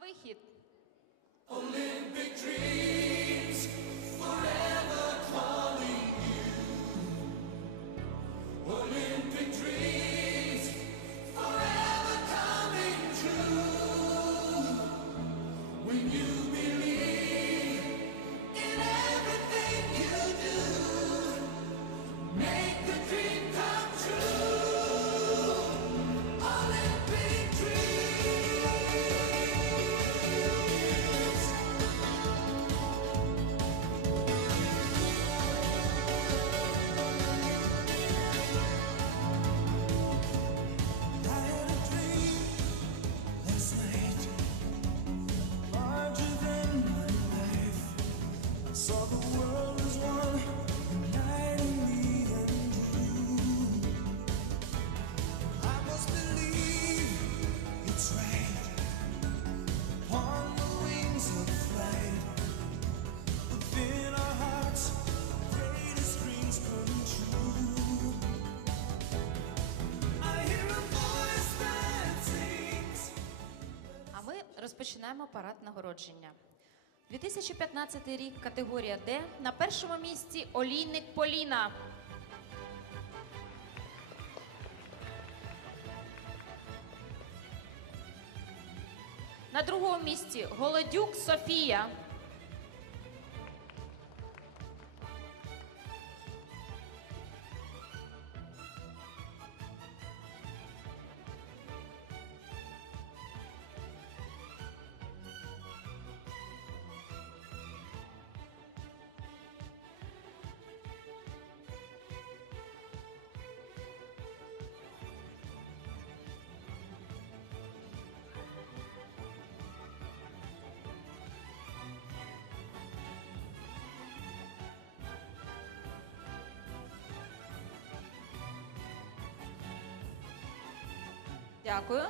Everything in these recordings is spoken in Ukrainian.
На вихід. I розпочинаємо парад нагородження. 2015 рік, категорія Д. На першому місці олійник Поліна. На другому місці Голодюк Софія. Дякую.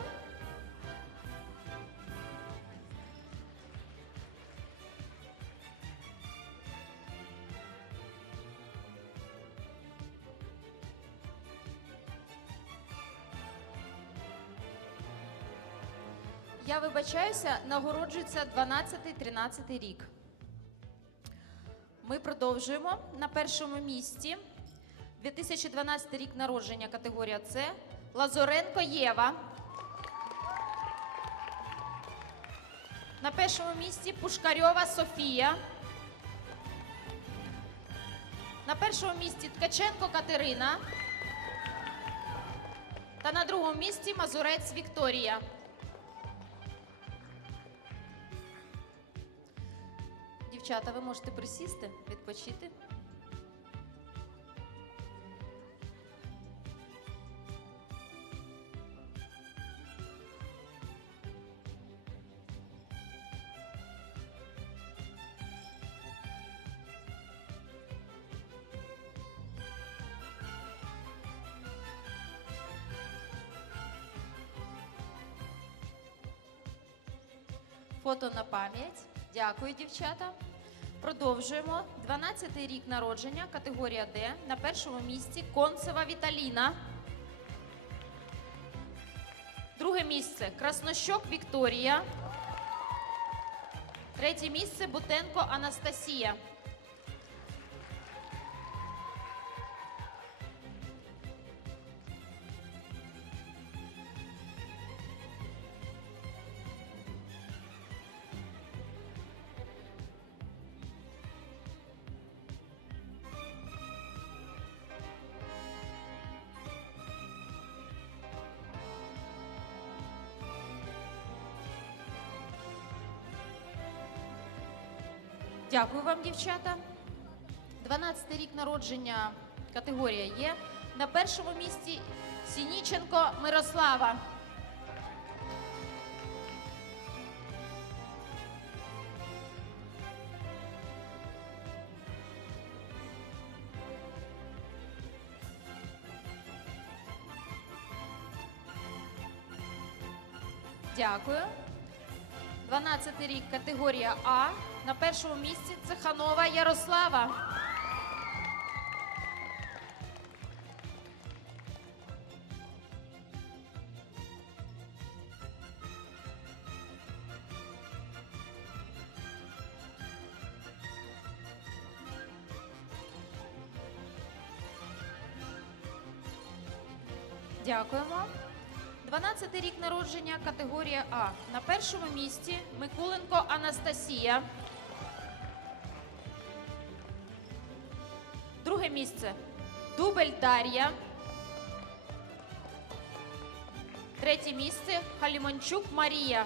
Я вибачаюся, нагороджується 12-13 рік. Ми продовжуємо на першому місці. 2012 рік народження категорія С. Лазоренко Єва. На першому місці Пушкарьова Софія. На першому місці Ткаченко Катерина. Та на другому місці Мазурець Вікторія. Дівчата, ви можете присісти, відпочити. Фото на пам'ять. Дякую, дівчата. Продовжуємо. 12-й рік народження, категорія Д. На першому місці Концева Віталіна. Друге місце Краснощок Вікторія. Третє місце Бутенко Анастасія. Дякую вам, дівчата. 12 рік народження категорія є. На першому місці Сініченко Мирослава. Дякую. 12 рік категорія А. На першому місці Цеханова Ярослава. Дякуємо. 12-й рік народження категорія А. На першому місці Микуленко Анастасія. Друге місце Дубель Дар'я. Третє місце Халімончук Марія.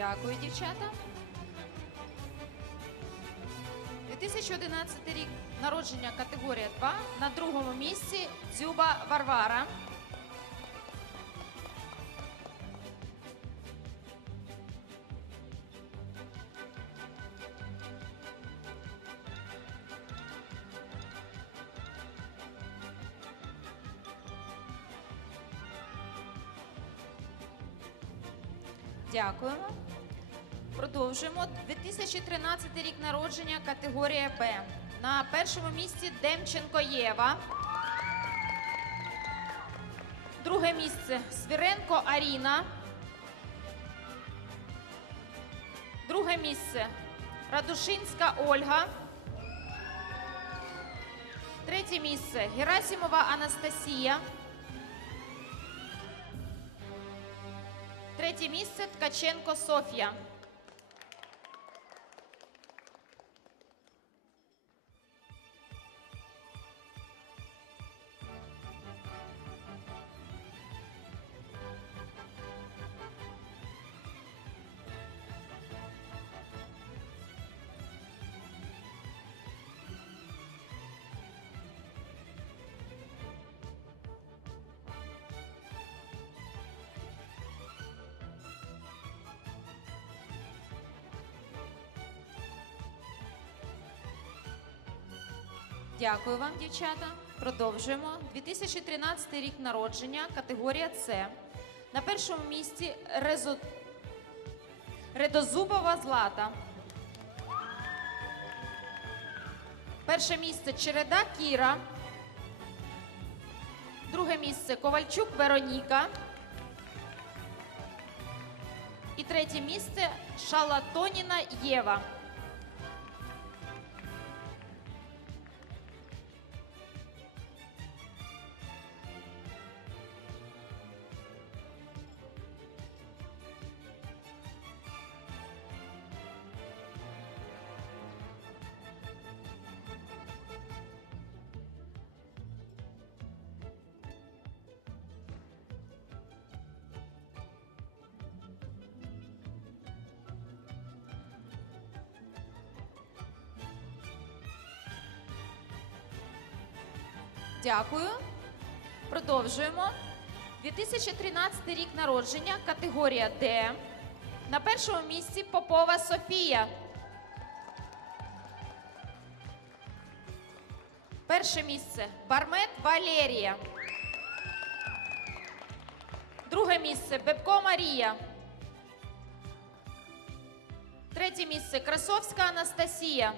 Дякую, дівчата. 2011 рік народження категорія 2. На другому місці Дзюба Варвара. Дякуємо. Продовжуємо. 2013 рік народження, категорія Б. На першому місці Демченко Єва. Друге місце Свіренко Аріна. Друге місце Радушинська Ольга. Третє місце Герасимова Анастасія. Третє місце Ткаченко Софія. Дякую вам, дівчата. Продовжуємо. 2013 рік народження, категорія С. На першому місці Резо... Редозубова Злата. Перше місце Череда Кіра. Друге місце Ковальчук Вероніка. І третє місце Шалатоніна Єва. Дякую. Продовжуємо. 2013 рік народження, категорія Д. На першому місці Попова Софія. Перше місце Бармет Валерія. Друге місце Бебко Марія. Третє місце Красовська Анастасія.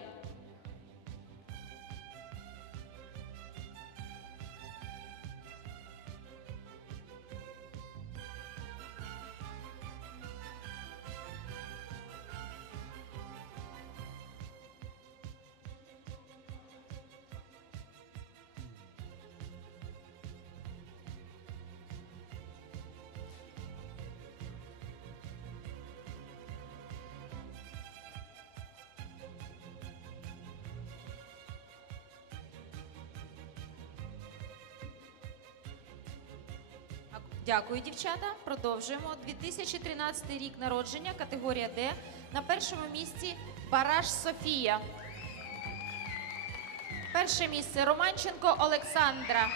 Дякую, дівчата. Продовжуємо. 2013 рік народження, категорія Д. На першому місці Бараш Софія. Перше місце Романченко Олександра.